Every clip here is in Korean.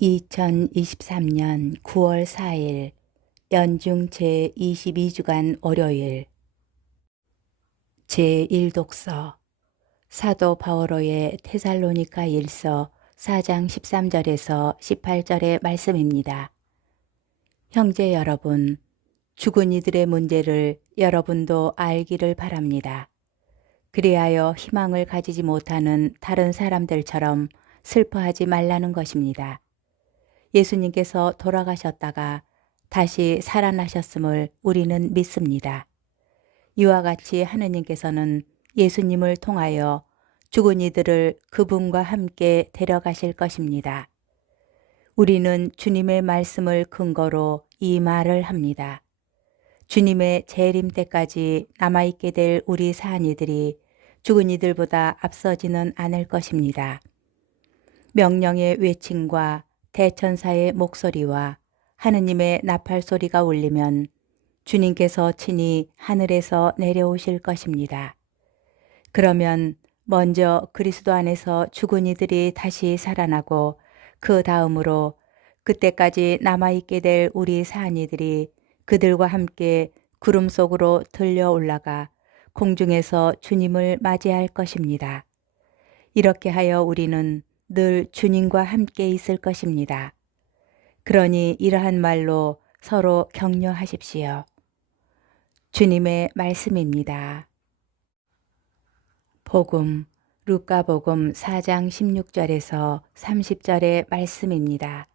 2023년 9월 4일 연중 제22주간 월요일 제1독서 사도 바오로의 테살로니가 일서 4장 13절에서 18절의 말씀입니다. 형제 여러분, 죽은 이들의 문제를 여러분도 알기를 바랍니다. 그리하여 희망을 가지지 못하는 다른 사람들처럼 슬퍼하지 말라는 것입니다. 예수님께서 돌아가셨다가 다시 살아나셨음을 우리는 믿습니다. 이와 같이 하느님께서는 예수님을 통하여 죽은 이들을 그분과 함께 데려가실 것입니다. 우리는 주님의 말씀을 근거로 이 말을 합니다. 주님의 재림 때까지 남아있게 될 우리 사한이들이 죽은 이들보다 앞서지는 않을 것입니다. 명령의 외침과 대천사의 목소리와 하느님의 나팔 소리가 울리면 주님께서 친히 하늘에서 내려오실 것입니다. 그러면 먼저 그리스도 안에서 죽은 이들이 다시 살아나고 그 다음으로 그때까지 남아있게 될 우리 사한이들이 그들과 함께 구름 속으로 들려 올라가 공중에서 주님을 맞이할 것입니다. 이렇게 하여 우리는 늘 주님과 함께 있을 것입니다. 그러니 이러한 말로 서로 격려하십시오. 주님의 말씀입니다. 복음, 루카복음 4장 16절에서 30절의 말씀입니다.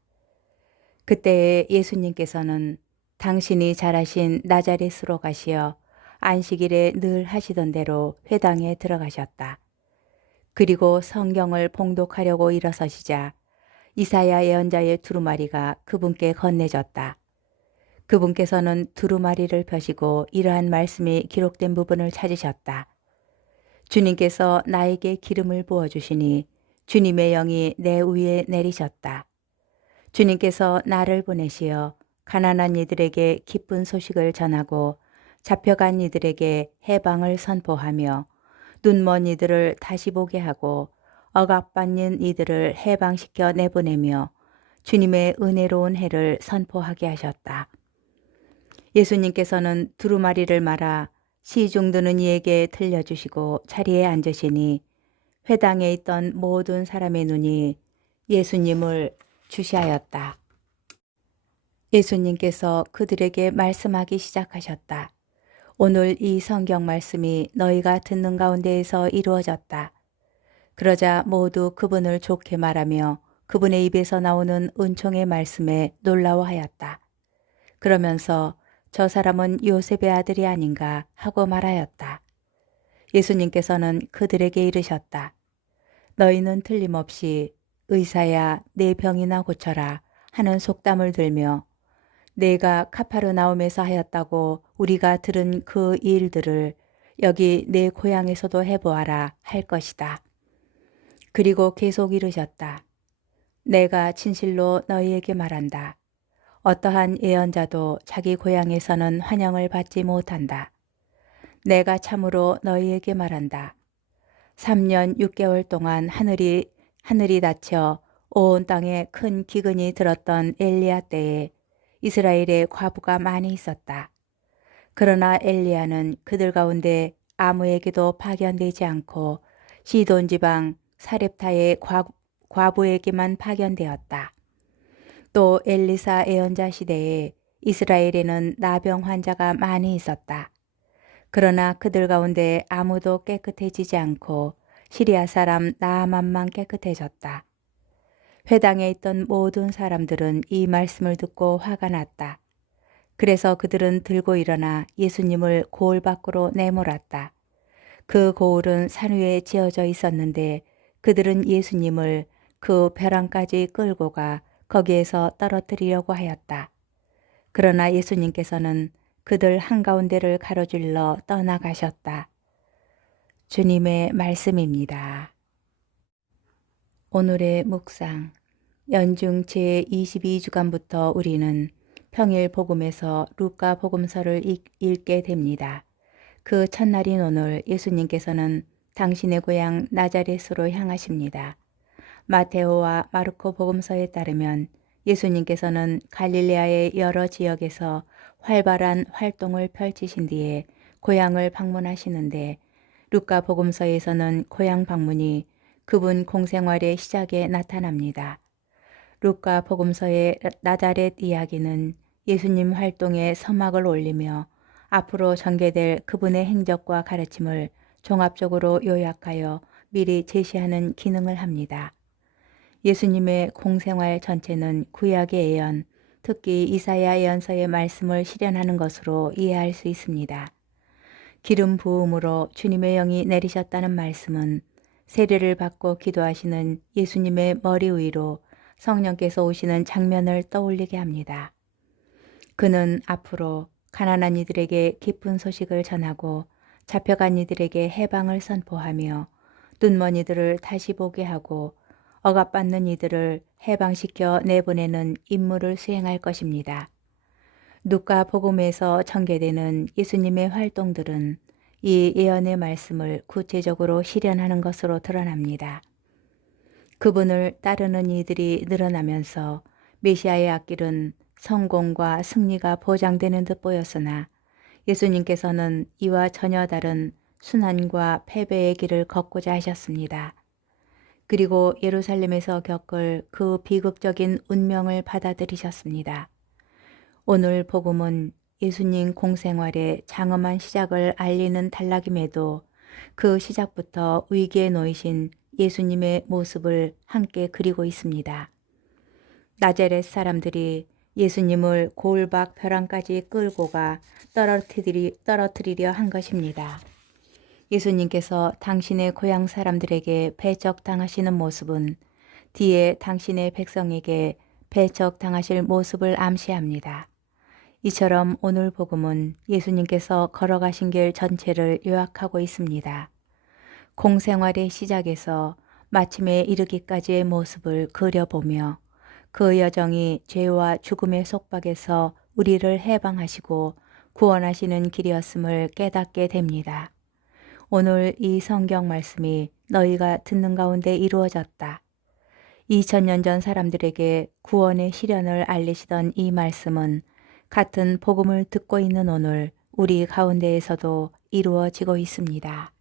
그때에 예수님께서는 당신이 잘하신 나자렛으로 가시어 안식일에 늘 하시던 대로 회당에 들어가셨다. 그리고 성경을 봉독하려고 일어서시자 이사야 예언자의 두루마리가 그분께 건네졌다. 그분께서는 두루마리를 펴시고 이러한 말씀이 기록된 부분을 찾으셨다. 주님께서 나에게 기름을 부어주시니 주님의 영이 내 위에 내리셨다. 주님께서 나를 보내시어 가난한 이들에게 기쁜 소식을 전하고 잡혀간 이들에게 해방을 선포하며 눈먼 이들을 다시 보게 하고 억압받는 이들을 해방시켜 내보내며 주님의 은혜로운 해를 선포하게 하셨다. 예수님께서는 두루마리를 말아 시중 드는 이에게 들려주시고 자리에 앉으시니 회당에 있던 모든 사람의 눈이 예수님을 주시하였다. 예수님께서 그들에게 말씀하기 시작하셨다. 오늘 이 성경 말씀이 너희가 듣는 가운데에서 이루어졌다. 그러자 모두 그분을 좋게 말하며 그분의 입에서 나오는 은총의 말씀에 놀라워하였다. 그러면서 저 사람은 요셉의 아들이 아닌가 하고 말하였다. 예수님께서는 그들에게 이르셨다. 너희는 틀림없이 의사야 내 병이나 고쳐라 하는 속담을 들며 내가 카파르나움에서 하였다고 우리가 들은 그 일들을 여기 내 고향에서도 해보아라 할 것이다. 그리고 계속 이르셨다. 내가 진실로 너희에게 말한다. 어떠한 예언자도 자기 고향에서는 환영을 받지 못한다. 내가 참으로 너희에게 말한다. 3년 6개월 동안 하늘이 닫혀 온 땅에 큰 기근이 들었던 엘리야 때에 이스라엘에 과부가 많이 있었다. 그러나 엘리야는 그들 가운데 아무에게도 파견되지 않고 시돈 지방 사렙타의 과부에게만 파견되었다. 또 엘리사 예언자 시대에 이스라엘에는 나병 환자가 많이 있었다. 그러나 그들 가운데 아무도 깨끗해지지 않고 시리아 사람 나아만만 깨끗해졌다. 회당에 있던 모든 사람들은 이 말씀을 듣고 화가 났다. 그래서 그들은 들고 일어나 예수님을 고을 밖으로 내몰았다. 그 고을은 산 위에 지어져 있었는데 그들은 예수님을 그 벼랑까지 끌고 가 거기에서 떨어뜨리려고 하였다. 그러나 예수님께서는 그들 한가운데를 가로질러 떠나가셨다. 주님의 말씀입니다. 오늘의 묵상. 연중 제22주간부터 우리는 평일 복음에서 루카 복음서를 읽게 됩니다. 그 첫날인 오늘 예수님께서는 당신의 고향 나자렛으로 향하십니다. 마테오와 마르코 복음서에 따르면 예수님께서는 갈릴레아의 여러 지역에서 활발한 활동을 펼치신 뒤에 고향을 방문하시는데 루카 복음서에서는 고향 방문이 그분 공생활의 시작에 나타납니다. 루카 복음서의 나자렛 이야기는 예수님 활동에 서막을 올리며 앞으로 전개될 그분의 행적과 가르침을 종합적으로 요약하여 미리 제시하는 기능을 합니다. 예수님의 공생활 전체는 구약의 예언, 특히 이사야 예언서의 말씀을 실현하는 것으로 이해할 수 있습니다. 기름 부음으로 주님의 영이 내리셨다는 말씀은 세례를 받고 기도하시는 예수님의 머리 위로 성령께서 오시는 장면을 떠올리게 합니다. 그는 앞으로 가난한 이들에게 기쁜 소식을 전하고 잡혀간 이들에게 해방을 선포하며 눈먼 이들을 다시 보게 하고 억압받는 이들을 해방시켜 내보내는 임무를 수행할 것입니다. 누가 복음에서 전개되는 예수님의 활동들은 이 예언의 말씀을 구체적으로 실현하는 것으로 드러납니다. 그분을 따르는 이들이 늘어나면서 메시아의 앞길은 성공과 승리가 보장되는 듯 보였으나 예수님께서는 이와 전혀 다른 순환과 패배의 길을 걷고자 하셨습니다. 그리고 예루살렘에서 겪을 그 비극적인 운명을 받아들이셨습니다. 오늘 복음은 예수님 공생활의 장엄한 시작을 알리는 단락임에도 그 시작부터 위기에 놓이신 예수님의 모습을 함께 그리고 있습니다. 나자렛 사람들이 예수님을 골박 벼랑까지 끌고 가 떨어뜨리려 한 것입니다. 예수님께서 당신의 고향 사람들에게 배척당하시는 모습은 뒤에 당신의 백성에게 배척당하실 모습을 암시합니다. 이처럼 오늘 복음은 예수님께서 걸어가신 길 전체를 요약하고 있습니다. 공생활의 시작에서 마침에 이르기까지의 모습을 그려보며 그 여정이 죄와 죽음의 속박에서 우리를 해방하시고 구원하시는 길이었음을 깨닫게 됩니다. 오늘 이 성경 말씀이 너희가 듣는 가운데 이루어졌다. 2000년 전 사람들에게 구원의 실현을 알리시던 이 말씀은 같은 복음을 듣고 있는 오늘 우리 가운데에서도 이루어지고 있습니다.